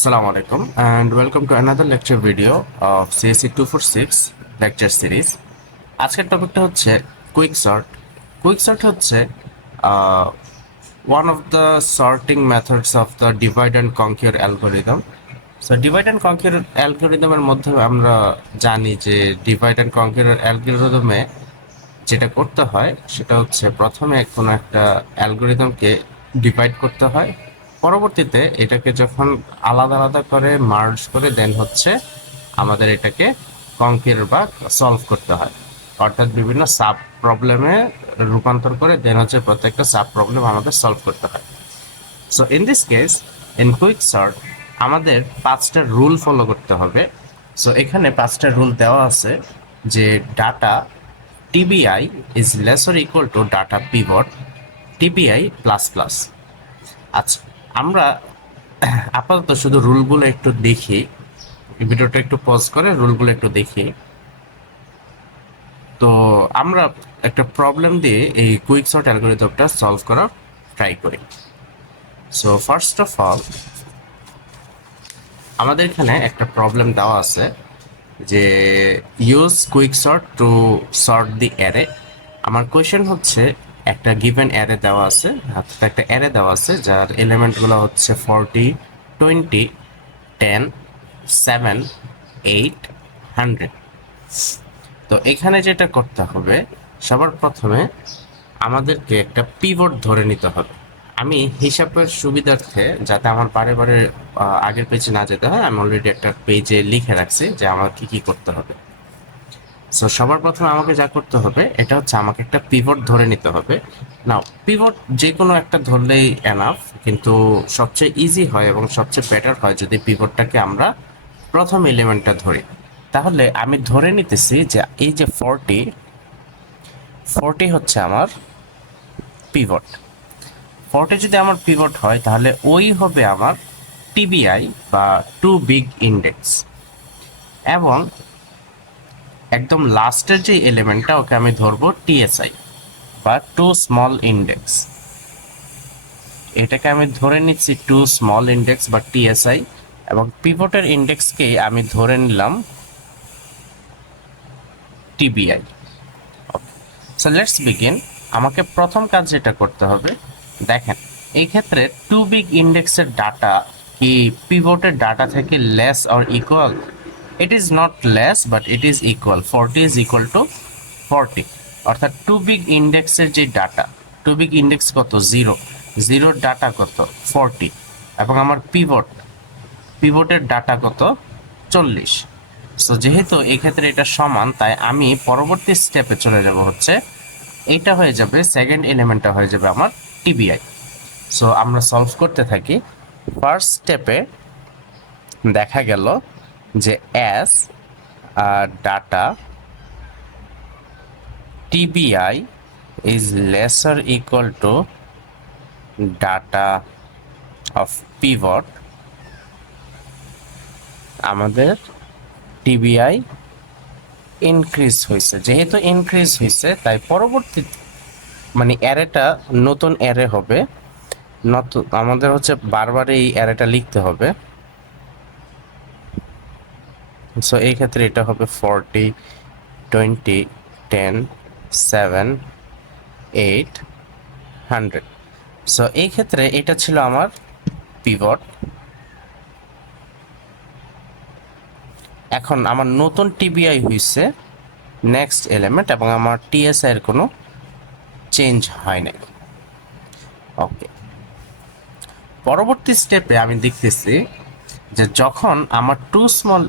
Assalamu alaikum and welcome to another lecture video of CSE 246 lecture series. আজকের টপিকটা হচ্ছে quick sort. Quick sort হচ্ছে one of the sorting methods of the divide and conquer algorithm. So divide and conquer algorithm এর মধ্যে আমরা জানি যে divide and conquer algorithm এ যেটা করতে হয় সেটা হচ্ছে প্রথমে কোনো একটা অ্যালগরিদমকে ডিভাইড করতে হয়, পরবর্তীতে এটাকে যখন আলাদা আলাদা করে মার্জ করে দেন হচ্ছে আমাদের এটাকে কনকিউর বা সলভ করতে হয়, অর্থাৎ বিভিন্ন সাব প্রবলেমে রূপান্তর করে দেন হচ্ছে প্রত্যেকটা সাব প্রবলেম আমাদের সলভ করতে হয়। So in this case in quick sort আমাদের পাঁচটা রুল ফলো করতে হবে। সো এখানে পাঁচটা রুল দেওয়া আছে যে data TBI is less or equal to data pivot TBI plus plus। আচ্ছা, আমরা আপাতত শুধু রুলগুলো একটু দেখি, ভিডিওটা একটু পজ করে রুলগুলো একটু দেখি। তো আমরা একটা প্রবলেম দিয়ে এই কুইক সর্ট অ্যালগরিদমটা সলভ করার ট্রাই করি। সো ফার্স্ট অফ অল আমাদের এখানে একটা প্রবলেম দেওয়া আছে যে use quick sort two sort দি অ্যারে। আমার কোয়েশ্চেন হচ্ছে একটা গিভেন অ্যারে দেওয়া আছে, অর্থাৎ একটা অ্যারে দেওয়া আছে যার এলিমেন্টগুলো হচ্ছে 40, 20, 10, 7, 8, 100। তো এখানে যেটা করতে হবে সবার প্রথমে আমাদেরকে একটা পিভট ধরে নিতে হবে। আমি হিসাবের সুবিধার্থে যাতে আমার বারে বারে আগের পেজে না যেতে হয়, আমি অলরেডি একটা পেজে লিখে রাখছি যে আমার কি কি করতে হবে। সো সবার প্রথমে আমাকে যা করতে হবে এটা হচ্ছে আমাকে একটা পিভট ধরে নিতে হবে। নাও পিভট যে কোনো একটা ধরলেই এনাফ, কিন্তু সবচেয়ে ইজি হয় এবং সবচেয়ে বেটার হয় যদি পিভটটাকে আমরা প্রথম এলিমেন্টটা ধরি। তাহলে আমি ধরে নিতেছি যে এই যে 40 হচ্ছে আমার পিভট। 40 যদি আমার পিভট হয় তাহলে ওই হবে আমার টিবিআই বা টু বিগ ইন্ডেক্স, এবং একদম লাস্টের যে এলিমেন্টটা ওকে আমি ধরবো টিএসআই বা টু স্মল ইন্ডেক্স। এটাকে আমি ধরে নিচ্ছি টু স্মল ইন্ডেক্স বা টিএসআই, এবং পিভটের ইন্ডেক্সকে আমি ধরে নিলাম টিবিআই। So let's begin. আমাকে প্রথম কাজ যেটা করতে হবে, দেখেন এই ক্ষেত্রে টু বিগ ইন্ডেক্সের ডাটা কি পিভটের ডাটা থেকে less or equal? It is not less but it is equal. 40 is equal to 40, অর্থাৎ টু বিগ ইন্ডেক্সের যে ডাটা, টু বিগ ইন্ডেক্স কত? 0, জিরোর ডাটা কত? 40, এবং আমার পিভটের ডাটা কত? 40। সো যেহেতু এই ক্ষেত্রে এটা সমান, তাই আমি পরবর্তী স্টেপে চলে যাব হচ্ছে এটা হয়ে যাবে সেকেন্ড এলিমেন্টটা হয়ে যাবে আমার টিবিআই। সো আমরা সলভ করতে থাকি। ফার্স্ট স্টেপে দেখা গেল যে as data TBI is lesser equal to data of pivot, আমাদের TBI ইনক্রিজ হয়েছে। যেহেতু ইনক্রিজ হয়েছে তাই পরবর্তী মানে অ্যারেটা নতুন অ্যারে হবে, নতুন আমাদের হচ্ছে বারবার এই অ্যারেটা লিখতে হবে। সো এই ক্ষেত্রে এটা হবে 40, 20, 10, 7, 8, 100। সো এই ক্ষেত্রে এটা ছিল আমার পিভট। এখন আমার নতুন টিবিআই হয়েছে নেক্সট এলিমেন্ট, এবং আমার টিএসআই এর কোনো চেঞ্জ হয় নাই। ওকে, পরবর্তী স্টেপে আমি দেখতেছি যে যখন আমার টু স্মল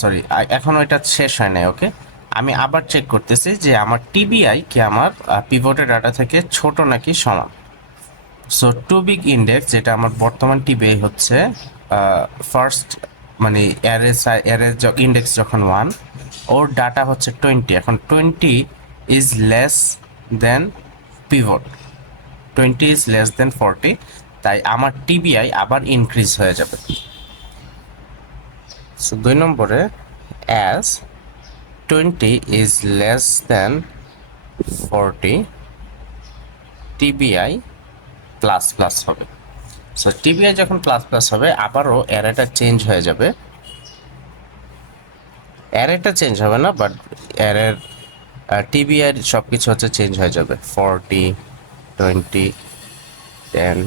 সরি এখনো এটা শেষ হয় নাই। ওকে, আমি আবার চেক করতেছি যে আমার টিবিআই কি আমার পিভটের ডাটা থেকে ছোট নাকি সমান। সো টু বিগ ইন্ডেক্স যেটা আমার বর্তমান টিবিআই হচ্ছে ফার্স্ট মানে অ্যারে ইন্ডেক্স যখন 1, ওর ডাটা হচ্ছে 20। এখন 20 is less then pivot, 20 is less than 40, তাই আমার টিবিআই আবার ইনক্রিজ হয়ে যাবে। সো 2 নম্বরে as 20 is less than 40 TBI plus plus হবে। সো টিবিআই যখন প্লাস প্লাস হবে আবারও অ্যারেটা চেঞ্জ হয়ে যাবে, অ্যারেটা চেঞ্জ হবে না বাট অ্যারের টিবিআই সব কিছু হচ্ছে চেঞ্জ হয়ে যাবে। 40, 20, 10,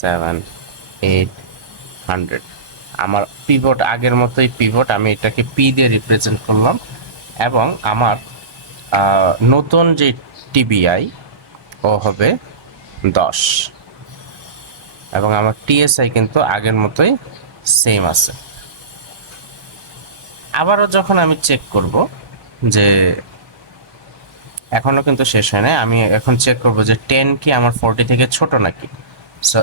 7, 8, 100। আমার পিভট আগের মতোই পিভট, আমি এটাকে পি দিয়ে রিপ্রেজেন্ট করলাম এবং আমার নতুন যে টিবিআই ও হবে 10 এবং আমার টিএসআই কিন্তু আগের মতোই সেম আছে। আবারও যখন আমি চেক করব যে এখনো কিন্তু শেষ হয় না, আমি এখন চেক করব যে 10 কি আমার 40 থেকে ছোট নাকি। সো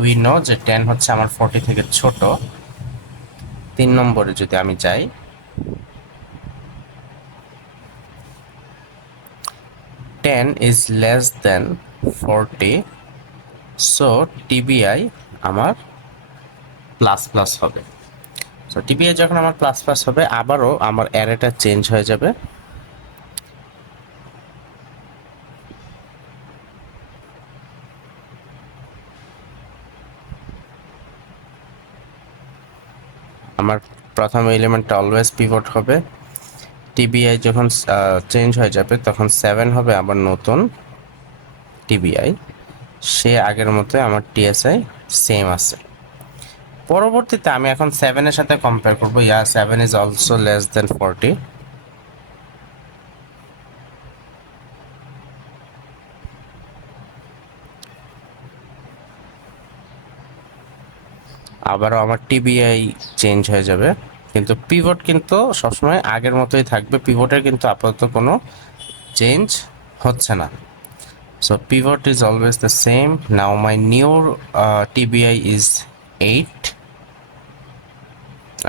উই নো যে 10 হচ্ছে আমার 40 থেকে ছোট। 3 নম্বরে যদি আমি যাই, 10 is less than 40, so TBI আমার প্লাস প্লাস হবে। সো টিবিআই যখন আমার প্লাস প্লাস হবে আবারও আমার অ্যারেটা চেঞ্জ হয়ে যাবে। আমার প্রথম এলিমেন্টটা অলওয়েজ পিভট হবে। টিবিআই যখন চেঞ্জ হয়ে যাবে তখন 7 হবে আবার নতুন টিবিআই, সে আগের মতো আমার টিএসআই সেম আছে। পরবর্তীতে আমি এখন 7 এর সাথে কম্পেয়ার করব। 7 ইজ অলসো লেস দেন 40। আবারও আমার টিবিআই চেঞ্জ হয়ে যাবে, কিন্তু পিভট কিন্তু সবসময় আগের মতোই থাকবে। পিভটের কিন্তু আপাতত কোনো চেঞ্জ হচ্ছে না। So pivot is always the same. Now my new TBI is 8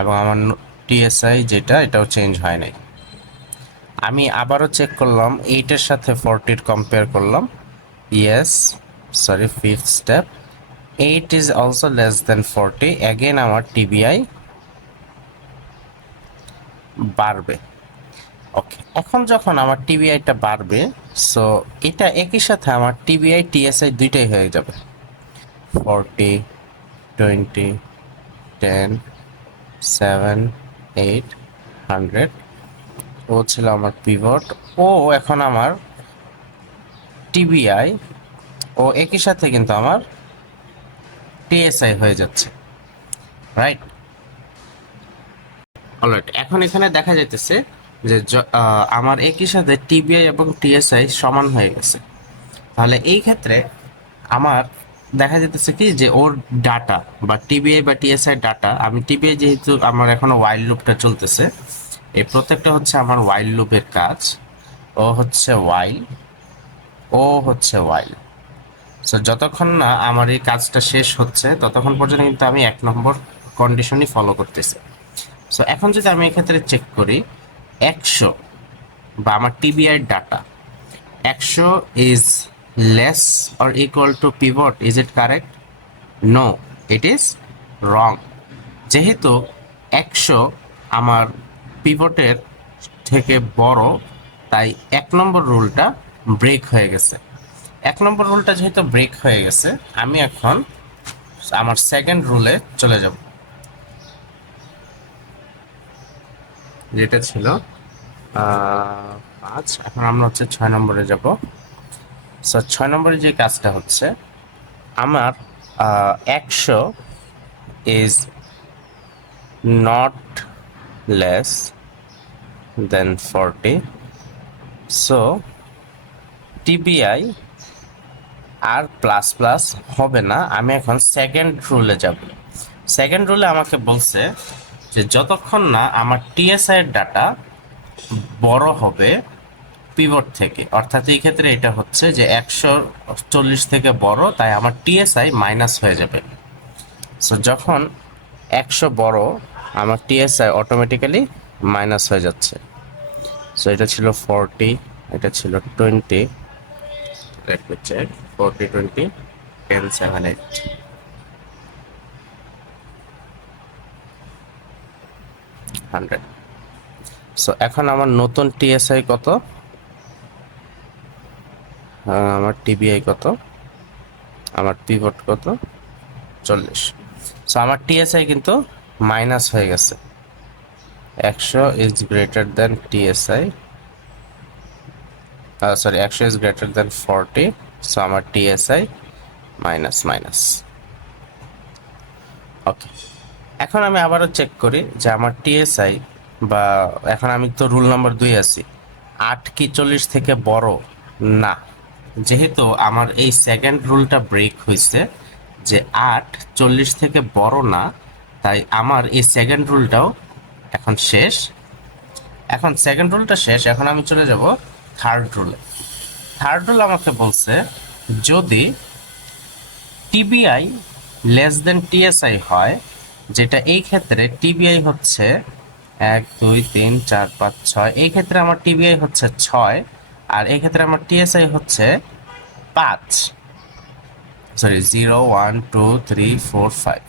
এবং আমার টিএসআই যেটা এটাও চেঞ্জ হয় নাই। আমি আবারও চেক করলাম 8-এর সাথে 40 কম্পেয়ার করলাম। Yes, sorry, fifth step, 8 is also less than 40। Again আমার টিবিআই বাড়বে। ওকে, এখন যখন আমার টিবিআইটা বাড়বে, সো এটা একই সাথে আমার টিবিআই টিএসআই দুইটাই হয়ে যাবে। 40, 20, 10, 7, 8, 100 ও ছিল আমার পিভট। ও এখন আমার টিবিআই ও একই সাথে কিন্তু আমার টিএসআই হয়ে যাচ্ছে, রাইট? অলরাইট, এখন এখানে দেখা যাইতেছে যে আমার একই সাথে টিবিআই এবং টিএসআই সমান হয়ে গেছে। তাহলে এই ক্ষেত্রে আমার দেখা যেতেছে কি যে ওর ডাটা বা টিবিআই বা টিএসআই ডাটা, আমি টিবিআই যেহেতু আমার এখনো ওয়াইল লুপটা চলতেছে, এই প্রত্যেকটা হচ্ছে আমার ওয়াইল লুপের কাজ। ও হচ্ছে ওয়াইল, ও হচ্ছে ওয়াইল। সো যতক্ষণ না আমার এই কাজটা শেষ হচ্ছে ততক্ষণ পর্যন্ত কিন্তু আমি 1 নম্বর কন্ডিশনই ফলো করতেছি। সো এখন যদি আমি এক্ষেত্রে চেক করি 100 বা আমার TBI data 100 is less or equal to pivot, is it correct? No, it is wrong. যেহেতু 100 আমার পিভটের থেকে বড়, তাই 1 নম্বর রুলটা ব্রেক হয়ে গেছে। 1 নম্বর রুলটা যেহেতু ব্রেক হয়ে গেছে, আমি এখন আমার সেকেন্ড রুলে চলে যাব, যেটা ছিল 5। এখন আমরা হচ্ছে 6 নম্বরে যাব। সো 6 নম্বরে যে কাজটা হচ্ছে, আমার 100 is not less than 40, so TBI আর প্লাস প্লাস হবে না। আমি এখন সেকেন্ড রুলে যাব। সেকেন্ড রুলে আমাকে বলছে যে যতক্ষণ না আমার টিএসআই এর ডাটা বড় হবে পিভট থেকে, অর্থাৎ এই ক্ষেত্রে এটা হচ্ছে যে 140 থেকে বড়, তাই আমার টিএসআই মাইনাস হয়ে যাবে। সো যখন 100 বড়, আমার টিএসআই অটোমেটিক্যালি মাইনাস হয়ে যাচ্ছে। সো এটা ছিল 40, এটা ছিল 20, let me check, 40, 20, 10, 7, 8, 100। সো এখন আমার নতুন টিএসআই কত, আমার টিবিআই কত, আমার পিভট কত, 40। সো আমার টিএসআই কিন্তু মাইনাস হয়ে গেছে, 100 is greater then TSI, sorry 100 is greater then 40। So আমার টিএসআই মাইনাস মাইনাস। ওকে, এখন আমি আবারও চেক করি যে আমার টিএসআই বা এখন আমি তো রুল নাম্বার 2 আছি, 8 কি 40 থেকে বড় না। যেহেতু আমার এই সেকেন্ড রুলটা ব্রেক হয়েছে যে 8 40 থেকে বড় না, তাই আমার এই সেকেন্ড রুলটাও এখন শেষ। এখন সেকেন্ড রুলটা শেষ, এখন আমি চলে যাব থার্ড রুলে। থার্ড রুল আমাকে বলছে যদি টিবিআই লেস দেন টিএসআই হয়, যেটা এই ক্ষেত্রে টিবিআই হচ্ছে 1 2 3 4 5 6, এই ক্ষেত্রে আমার টিবিআই হচ্ছে 6 আর এই ক্ষেত্রে আমার টিএসআই হচ্ছে 5, সরি 0 1 2 3 4 5।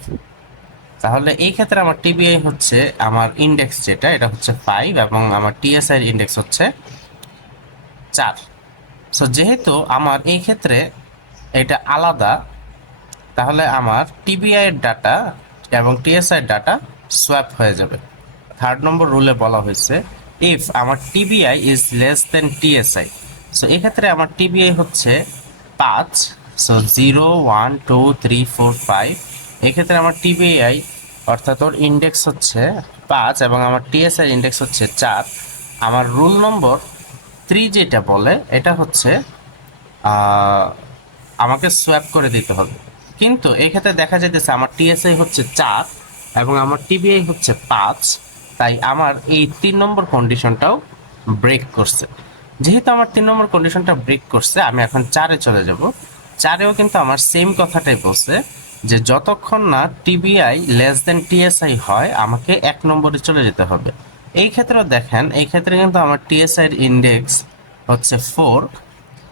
তাহলে এই ক্ষেত্রে আমার টিবিআই হচ্ছে, আমার ইন্ডেক্স যেটা এটা হচ্ছে 5 এবং আমার টিএসআই এর ইন্ডেক্স হচ্ছে 4। সো যেহেতু আমার এই ক্ষেত্রে এটা আলাদা, তাহলে আমার টিবিআই এর ডাটা এবং টিএসআই এর ডাটা সোয়াপ হয়ে যাবে। থার্ড নম্বর রুলে বলা হয়েছে ইফ আমার TBI is less than TSI, so এক্ষেত্রে আমার টিবিআই হচ্ছে 5, সো 0 1 2 3 4 5। এক্ষেত্রে আমার টিবিআই অর্থাৎ ওর ইন্ডেক্স হচ্ছে 5 এবং আমার টিএসআই ইন্ডেক্স হচ্ছে 4। আমার রুল নম্বর 3 যেটা বলে এটা হচ্ছে আমাকে সোয়াপ করে দিতে হবে, কিন্তু এক্ষেত্রে দেখা যাইতেছে আমার টিএসআই হচ্ছে 4 এবং আমার টিবিআই হচ্ছে 5, তাই আমার এই 3 নম্বর কন্ডিশনটাও ব্রেক করছে। যেহেতু আমার 3 নম্বর কন্ডিশনটা ব্রেক করছে, আমি এখন 4-এ চলে যাব। 4-এও কিন্তু আমার সেম কথাটাই বলছে যে যতক্ষণ না টিবিআই লেস দেন টিএসআই হয় আমাকে 1 নম্বরে চলে যেতে হবে। এই ক্ষেত্রেও দেখেন, এই ক্ষেত্রে কিন্তু আমার টিএসআই এর ইন্ডেক্স হচ্ছে 4,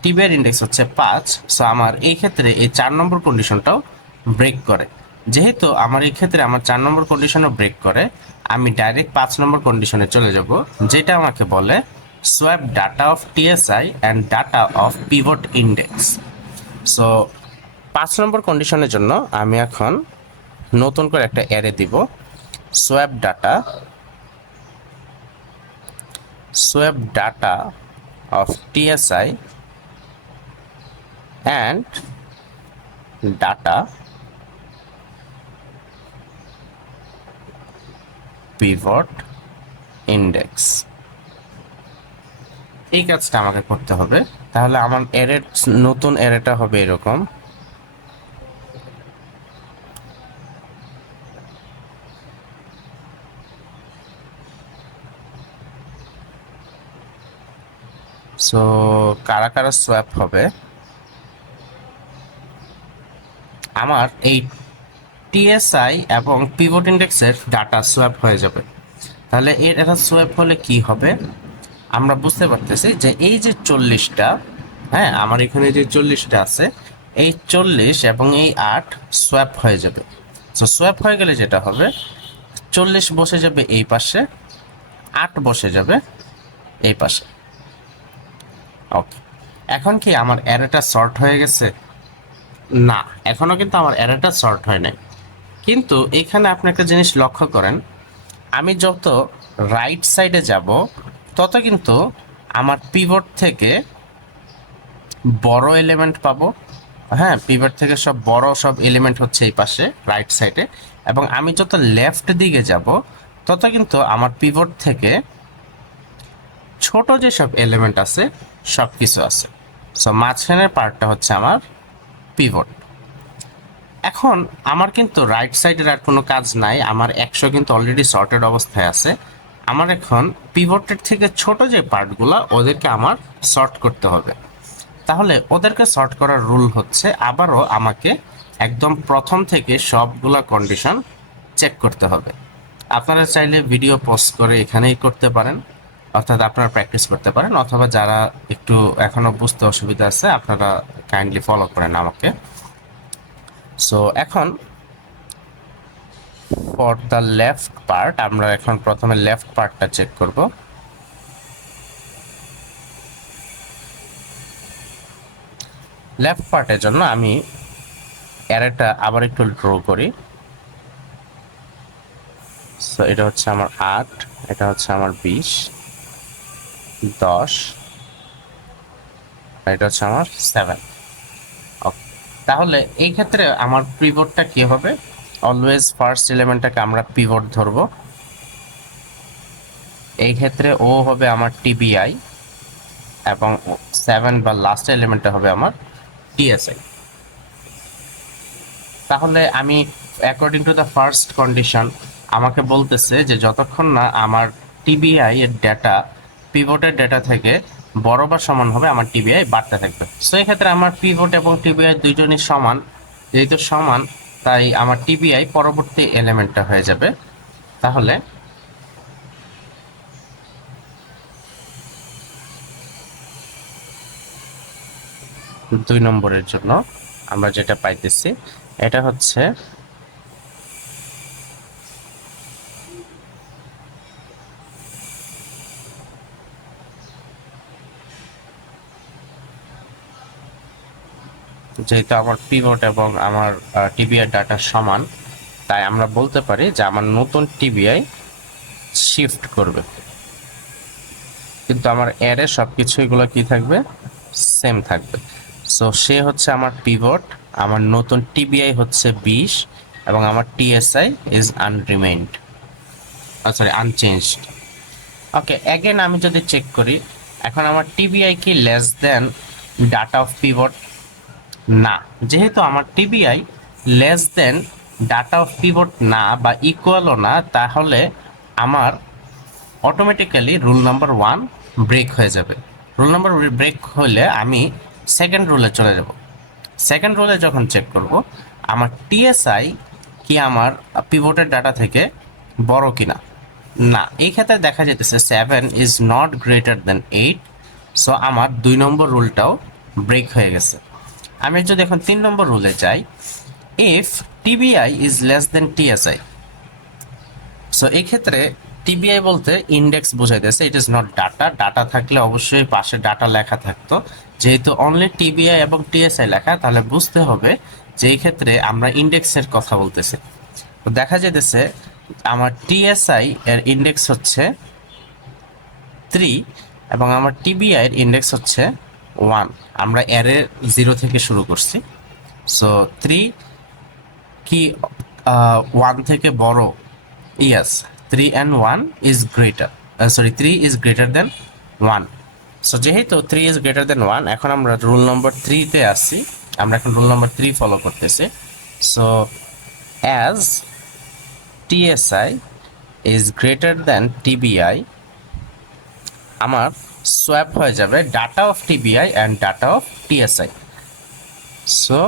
টিবিআই ইন্ডেক্স হচ্ছে 5। সো আমার এই ক্ষেত্রে এই 4 নম্বর কন্ডিশনটাও ব্রেক করে। যেহেতু আমার এই ক্ষেত্রে আমার 4 নম্বর কন্ডিশনও ব্রেক করে, আমি ডাইরেক্ট 5 নম্বর কন্ডিশনে চলে যাব, যেটা আমাকে বলে swap data of TSI and data of pivot index. So 5 number কন্ডিশনের জন্য আমি এখন নতুন করে একটা অ্যারে দিব, swap data of TSI and data pivot index। এই কাজটা আমাকে করতে হবে। তাহলে আমার নতুন অ্যারেটা হবে এরকম, সো কারা কারা সোয়াপ হবে, আমার এই টিএসআই এবং পিভট ইন্ডেক্সের ডাটা সোয়াপ হয়ে যাবে। তাহলে এটা সোয়াপ হলে কি হবে, আমরা বুঝতে পারতেছি যে এই যে 40টা, হ্যাঁ আমার এখানে যে 40টা আছে, এই 40 এবং এই 8 সোয়াপ হয়ে যাবে। সো সোয়াপ হয়ে গেলে যেটা হবে, 40 বসে যাবে এই পাশে, 8 বসে যাবে এই পাশে। ওকে, এখন কি আমার অ্যারেটা সর্ট হয়ে গেছে? না, এখনো কিন্তু আমার অ্যারেটা সর্ট হয় নাই। কিন্তু এখানে আপনি একটা জিনিস লক্ষ্য করেন, আমি যত রাইট সাইডে যাব তত কিন্তু আমার পিভট থেকে বড় এলিমেন্ট পাবো। হ্যাঁ, পিভট থেকে সব বড় সব এলিমেন্ট হচ্ছে এই পাশে রাইট সাইডে, এবং আমি যত লেফট দিকে যাব তত কিন্তু আমার পিভট থেকে ছোট যেসব এলিমেন্ট আছে সব কিছু আছে। সো মাঝখানের পার্টটা হচ্ছে আমার পিভট। এখন আমার কিন্তু রাইট সাইডের আর কোনো কাজ নাই, আমার 100 কিন্তু অলরেডি সর্টেড অবস্থায় আছে। আমার এখন পিভটের থেকে ছোট যে পার্টগুলো ওদেরকে আমার সর্ট করতে হবে। তাহলে ওদেরকে সর্ট করার রুল হচ্ছে আবারও আমাকে একদম প্রথম থেকে সবগুলা কন্ডিশন চেক করতে হবে। আপনারা চাইলে ভিডিও পজ করে এখানেই করতে পারেন, অর্থাৎ আপনারা প্র্যাকটিস করতে পারেন, অথবা যারা একটু এখনো বুঝতে অসুবিধা আছে আপনারা কাইন্ডলি ফলো করেন আমাকে। সো এখন ফর দ্য লেফট পার্ট আমরা এখন প্রথমে লেফট পার্টটা চেক করব। লেফট পার্টের জন্য আমি অ্যারেটা আবার একটু ড্র করি। সো এটা হচ্ছে আমার 8, এটা হচ্ছে আমার 20, 10, আর এটা হচ্ছে আমার 7। ওকে, তাহলে এই ক্ষেত্রে আমার পিভটটা কি হবে? অলওয়েজ ফার্স্ট এলিমেন্টটাকে আমরা পিভট ধরবো। এই ক্ষেত্রে ও হবে আমার টিবিআই এবং 7 বা লাস্ট এলিমেন্টটা হবে আমার টিএসআই। তাহলে আমি according to the first condition আমাকে বলতেছে যে যতক্ষণ না আমার টিবিআই এর ডেটা পিভটের ডেটা থেকে বড় বা সমান হবে আমার টিবিআই বাড়তে থাকবে। সো এই ক্ষেত্রে আমার পিভট এবং টিবিআই দুইজনই সমান, যেহেতু সমান তাই আমার টিবিআই পরবর্তী এলিমেন্টটা হয়ে যাবে। তাহলে 2 নম্বরের জন্য আমরা যেটা পাইতেছি এটা হচ্ছে যেহেতু আমার পিভট এবং আমার টিবিআই ডাটা সমান, তাই আমরা বলতে পারি যে আমার নতুন টিবিআই শিফট করবে, কিন্তু আমার অ্যারে সবকিছু এগুলো কি থাকবে? সেম থাকবে। সো সে হচ্ছে আমার পিভট, আমার নতুন টিবিআই হচ্ছে 20 এবং আমার TSI is unremained, sorry unchanged. Okay, again আমি যদি চেক করি, এখন আমার টিবিআই কি less than data of pivot? না, যেহেতু আমার TBI less than data of pivot না বা ইকুয়ালও না, তাহলে আমার অটোমেটিক্যালি রুল নাম্বার 1 ব্রেক হয়ে যাবে। রুল নাম্বার ব্রেক হলে আমি সেকেন্ড রুলে চলে যাব। সেকেন্ড রুলে যখন চেক করব আমার টিএসআই কি আমার পিভটের ডাটা থেকে বড় কিনা, না, এই ক্ষেত্রে দেখা যেতেছে 7 is not greater than 8। So আমার 2 নম্বর রুলটাও ব্রেক হয়ে গেছে। আমি যদি এখন 3 নম্বর রুলে যাই, if TBI is less than TSI, so এই ক্ষেত্রে টিবিআই বলতে ইন্ডেক্স বোঝাইতেছে, it is not data. Data থাকলে অবশ্যই পাশে ডাটা লেখা থাকতো, যেহেতু অনলি টিবিআই এবং টিএসআই লেখা, তাহলে বুঝতে হবে যে এই ক্ষেত্রে আমরা ইন্ডেক্সের কথা বলতেছি। তো দেখা যেতেছে আমার টিএসআই এর ইন্ডেক্স হচ্ছে 3 এবং আমার টিবিআই এর ইন্ডেক্স হচ্ছে 1। আমরা অ্যারে 0 থেকে শুরু করছি। সো 3 কি 1 থেকে বড়? Yes, 3 and 1 is greater, sorry 3 is greater than 1। So যেহেতু 3 is greater than 1, এখন আমরা রুল নম্বর 3 তে আসছি। আমরা এখন রুল নম্বর 3 ফলো করতেছি। So as TSI is greater than TBI, আমার সোয়াপ হয়ে যাবে data off TBI and data of TSI. So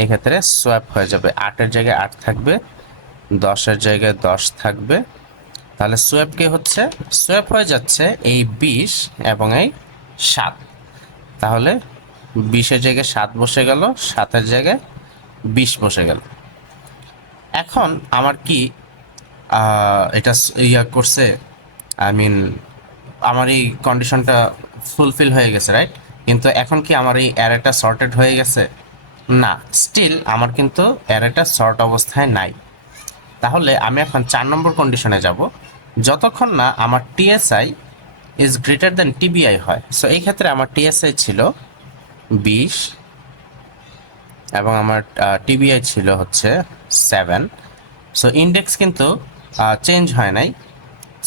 এক্ষেত্রে সোয়াপ হয়ে যাবে, 8-এর জায়গায় 8 থাকবে, 10-এর জায়গায় 10 থাকবে। তাহলে সোয়াপ কি হচ্ছে? সোয়াপ হয়ে যাচ্ছে এই 20 এবং এই 7। তাহলে 20-এর জায়গায় 7 বসে গেল, 7-এর জায়গায় 20 বসে গেল। এখন আমার কি এটা ইয়া করছে, আই মিন আমার এই কন্ডিশনটা ফুলফিল হয়ে গেছে, রাইট? কিন্তু এখন কি আমার এই অ্যারেটা সর্টেড হয়ে গেছে? না, স্টিল আমার কিন্তু অ্যারেটা সর্ট অবস্থায় নাই। তাহলে আমি এখন 4 নম্বর কন্ডিশনে যাব, যতক্ষণ না আমার TSI is greater then TBI হয়। সো এই ক্ষেত্রে আমার টিএসআই ছিল 20 এবং আমার টিবিআই ছিল হচ্ছে 7। সো ইন্ডেক্স কিন্তু চেঞ্জ হয় নাই।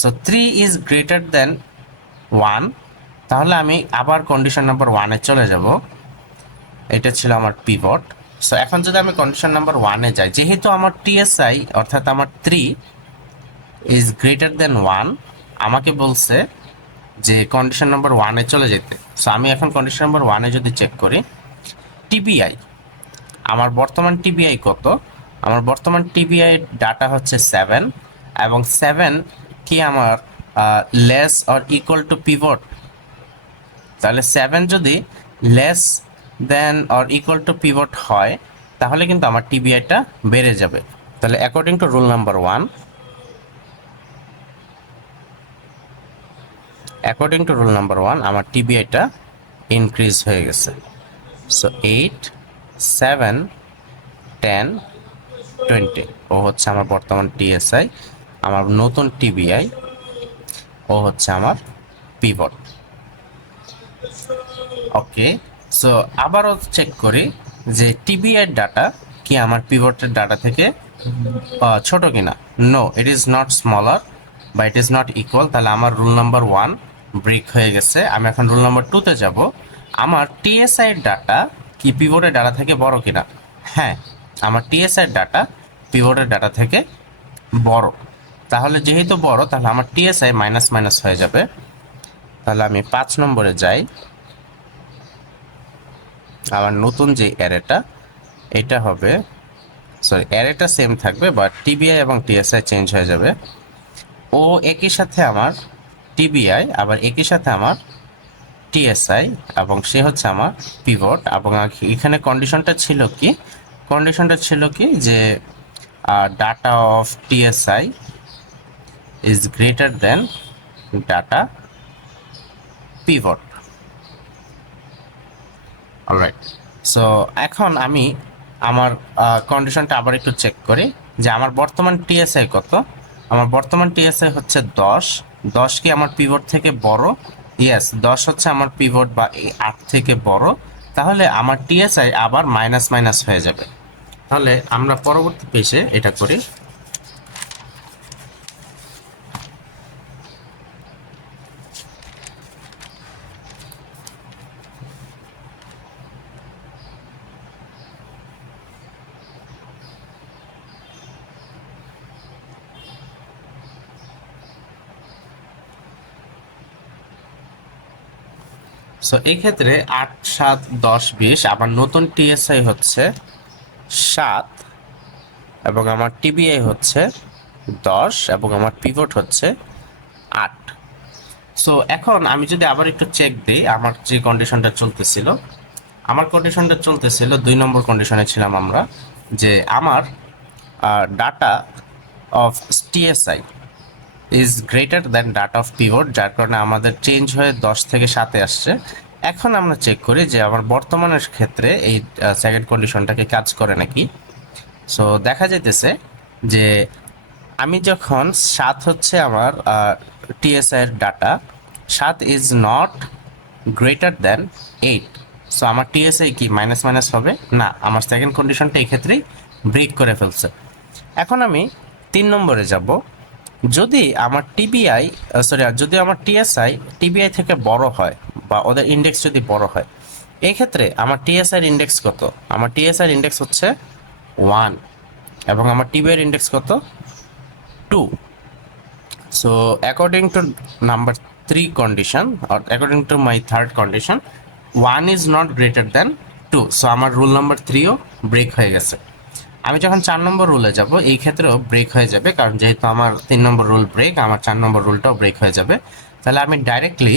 সো 3 ইজ গ্রেটার দেন 1। তাহলে আমি আবার কন্ডিশন নাম্বার 1-এ চলে যাব। এটা ছিল আমার পিভট। সো এখন যদি আমি কন্ডিশন নাম্বার 1-এ যাই, যেহেতু আমার টিএসআই অর্থাৎ আমার 3 ইজ গ্রেটার দেন 1, আমাকে বলছে যে কন্ডিশন নাম্বার 1-এ চলে যেতে। সো আমি এখন কন্ডিশন নাম্বার 1-এ যদি চেক করি, টিবিআই, আমার বর্তমান টিবিআই কত? আমার বর্তমান টিবিআই ডাটা হচ্ছে 7 এবং 7 কি আমার less or equal to pivot? তাহলে 7 যদি less than or equal to pivot হয়, তাহলে কিন্তু আমার টিবিআইটা বেড়ে যাবে। তাহলে according to rule number 1, according to rule number 1 আমার টিবিআইটা ইনক্রিজ হয়ে গেছে। সো 8, 7 10 20, ও হচ্ছে আমার বর্তমান টিএসআই, আমার নতুন টিবিআই, ও হচ্ছে আমার পিভট। ওকে, সো আবারও চেক করি যে টিবিআই ডাটা কি আমার পিভটের ডাটা থেকে ছোট কিনা। No, it is not smaller বা ইট ইজ নট ইকুয়াল। তাহলে আমার রুল নাম্বার 1 ব্রেক হয়ে গেছে। আমি এখন রুল নাম্বার 2 তে যাব। আমার টিএসআই ডাটা কি পিভটের ডাটা থেকে বড় কিনা। হ্যাঁ, আমার টিএসআই ডাটা পিভটের ডাটা থেকে বড়। তাহলে যেহেতু বড়, তাহলে আমার টিএসআই মাইনাস মাইনাস হয়ে যাবে। তাহলে আমি 5 নম্বরে যাই। আমার নতুন যে অ্যারেটা, এটা হবে, সরি অ্যারেটা সেম থাকবে বাট টিবিআই এবং টিএসআই চেঞ্জ হয়ে যাবে। ও একই সাথে আমার টিবিআই, আবার একই সাথে আমার টিএসআই, এবং সে হচ্ছে আমার পিভট। এবং এখানে কন্ডিশনটা ছিল কি, কন্ডিশনটা ছিল কি যে data of TSI is greater than data pivot. Alright, so এখন আমি আমার কন্ডিশনটা আবার একটু চেক করি যে আমার বর্তমান টিএসআই কত। আমার বর্তমান টিএসআই হচ্ছে 10। 10 কি আমার পিভট থেকে বড়? ইয়েস, 10 হচ্ছে আমার পিভট বা এই 8 থেকে বড়। তাহলে আমার টিএসআই আবার মাইনাস মাইনাস হয়ে যাবে। তাহলে আমরা পরবর্তী পেজে এটা করি। সো এই ক্ষেত্রে 8 7 10 20, আমার নতুন টিএসআই হচ্ছে 7 এবং আমার টিবিআই হচ্ছে 10 এবং আমার পিভট হচ্ছে 8। সো এখন আমি যদি আবার একটু চেক দিই আমার যে কন্ডিশনটা চলতেছিল, আমার কন্ডিশনটা চলতেছিল 2 নম্বর কন্ডিশনে ছিলাম আমরা, যে আমার data of TSI is greater than data of pivot, যার কারণে আমাদের চেঞ্জ হয়ে 10 থেকে 7-এ আসছে। এখন আমরা চেক করি যে আমার বর্তমানের ক্ষেত্রে এই সেকেন্ড কন্ডিশনটাকে কাজ করে নাকি। সো দেখা যাইতেছে যে আমি যখন 7 হচ্ছে আমার টিএসআই এর data, 7 is not greater than 8। So আমার টিএসআই কি মাইনাস মাইনাস হবে না, আমার সেকেন্ড কন্ডিশনটা এই ক্ষেত্রেই ব্রেক করে ফেলছে। এখন আমি 3 নম্বরে যাব। যদি আমার টিবিআই, সরি, যদি আমার টিএসআই টিবিআই থেকে বড় হয় বা ওদের ইন্ডেক্স যদি বড় হয়, এই ক্ষেত্রে আমার টিএসআই ইন্ডেক্স কত? আমার টিএসআই ইন্ডেক্স হচ্ছে 1 এবং আমার টিবিআই ইন্ডেক্স কত? 2. So according to number 3 condition, or according to my third condition, 1 is not greater than 2. So আমার রুল নাম্বার 3ও ব্রেক হয়ে গেছে। আমি যখন 4 নম্বর রুলে যাব, এই ক্ষেত্রেও ব্রেক হয়ে যাবে, কারণ যেহেতু আমার 3 নম্বর রুল ব্রেক, আমার 4 নম্বর রুলটাও ব্রেক হয়ে যাবে। তাহলে আমি ডাইরেক্টলি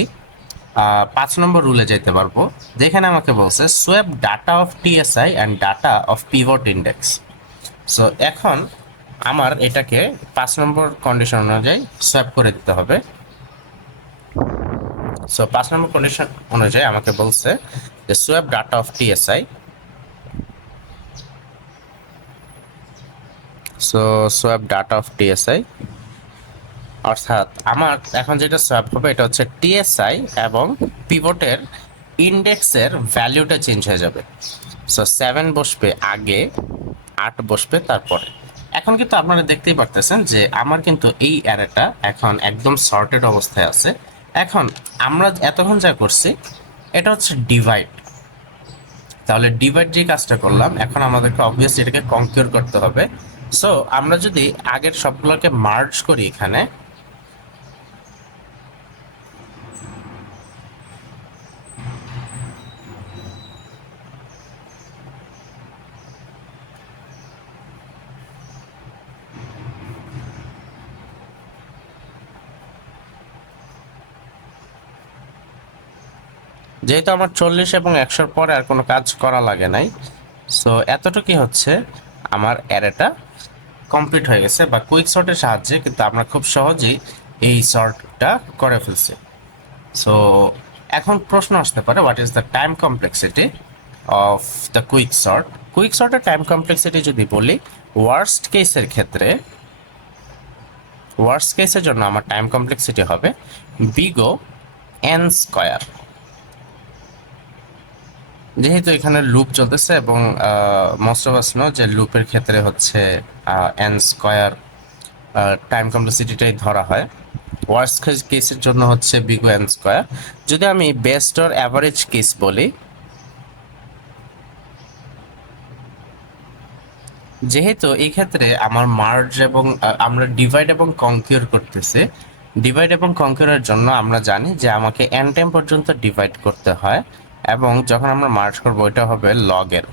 5 নম্বর রুলে যেতে পারবো, যেখানে আমাকে বলছে swap data of TSI and data of pivot index. So এখন আমার এটাকে 5 নম্বর কন্ডিশন অনুযায়ী সোয়াপ করে দিতে হবে। সো 5 নম্বর কন্ডিশন অনুযায়ী আমাকে বলছে যে swap data of TSI. So swap data of TSI, অর্থাৎ আমার এখন যেটা সোয়াপ হবে এটা হচ্ছে টিএসআই এবং পিভটের ইন্ডেক্সের ভ্যালুটা চেঞ্জ হয়ে যাবে। সো 7 বসবে আগে, 8 বসবে তারপরে। এখন কিন্তু আপনারা দেখতেই পারতেছেন যে আমার কিন্তু এই অ্যারেটা এখন একদম সর্টেড অবস্থায় আছে। এখন আমরা এতক্ষণ যা করছি এটা হচ্ছে ডিভাইড। তাহলে ডিভাইড যে কাজটা করলাম, এখন আমাদেরকে অবভিয়াসলি এটাকে কনকিউর করতে হবে। সো আমরা যদি আগের সবগুলোকে মার্জ করি এখানে, যেহেতু আমার 40 এবং 100-র পরে আর কোনো কাজ করা লাগে নাই, সো এতটুকুই হচ্ছে আমার অ্যারেটা কমপ্লিট হয়ে গেছে, বা কুইক সর্টের সাহায্যে কিন্তু আমরা খুব সহজেই এই সর্টটা করে ফেলছি। সো এখন প্রশ্ন আসতে পারে, what is the time complexity of the quick sort. Quick সর্টের টাইম কমপ্লেক্সিটি যদি বলি, ওয়ার্স্ট কেসের ক্ষেত্রে, ওয়ার্স্ট কেসের জন্য আমার টাইম কমপ্লেক্সিটি হবে বিগো এন স্কয়ার। যেহেতু এখানে লুপ চলতেছে এবং মোস্ট অফ আস নো যে লুপের ক্ষেত্রে হচ্ছে এন স্কয়ার টাইম কমপ্লেক্সিটিটাই ধরা হয়। ওয়ার্স্ট কেসের জন্য হচ্ছে বিগো এন স্কয়ার। যদি আমি বেস্ট অর অ্যাভারেজ কেস বলি, যেহেতু এই ক্ষেত্রে আমার মার্জ এবং আমরা ডিভাইড এবং কনকিউর করতেছি, ডিভাইড এবং কনকিউরের জন্য আমরা জানি যে আমাকে এন টাইম পর্যন্ত ডিভাইড করতে হয় এবং যখন আমরা মার্জ করবো এটা হবে লগের।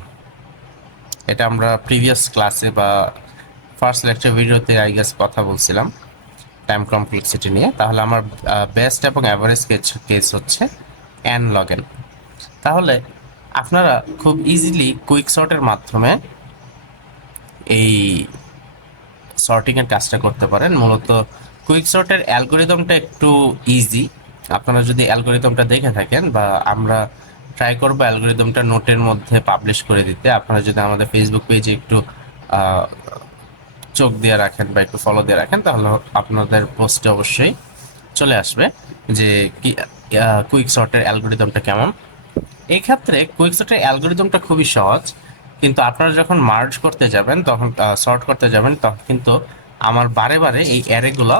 এটা আমরা প্রিভিয়াস ক্লাসে বা ফার্স্ট লেকচার ভিডিওতে আই গেস কথা বলছিলাম টাইম কমপ্লেক্সিটি নিয়ে। তাহলে আমার বেস্ট এবং অ্যাভারেজ কেস হচ্ছে এন লগ এন। তাহলে আপনারা খুব ইজিলি কুইক সর্টের মাধ্যমে এই সর্টিংয়ের কাজটা করতে পারেন। মূলত কুইক সর্টের অ্যালগোরিদমটা একটু ইজি। আপনারা যদি অ্যালগোরিদমটা দেখে থাকেন, বা আমরা ট্রাই করবো অ্যালগোরিদমটা নোটের মধ্যে পাবলিশ করে দিতে, আপনারা যদি আমাদের ফেসবুক পেজে একটু চোখ দিয়ে রাখেন বা একটু ফলো দিয়ে রাখেন, তাহলে আপনাদের পোস্টে অবশ্যই চলে আসবে যে কি কুইক সর্টের অ্যালগোরিদমটা কেমন। এই ক্ষেত্রে কুইক সর্টের অ্যালগোরিদমটা খুবই সহজ, কিন্তু আপনারা যখন মার্জ করতে যাবেন, তখন সর্ট করতে যাবেন, তখন কিন্তু আমার বারে বারে এই অ্যারেগুলো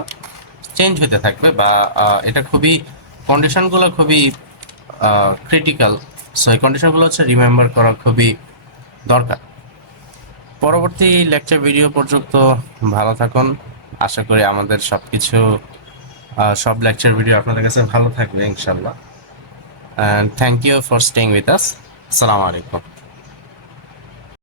চেঞ্জ হতে থাকবে, বা এটা খুবই কন্ডিশনগুলো খুবই ক্রিটিক্যাল। সো এই কন্ডিশনগুলো হচ্ছে রিমেম্বার করা খুবই দরকার। পরবর্তী লেকচার ভিডিও পর্যন্ত ভালো থাকুন। আশা করি আমাদের সবকিছু সব লেকচার ভিডিও আপনাদের কাছে ভালো থাকবে ইনশাল্লাহ। And thank you for staying with us. আসসালামু আলাইকুম।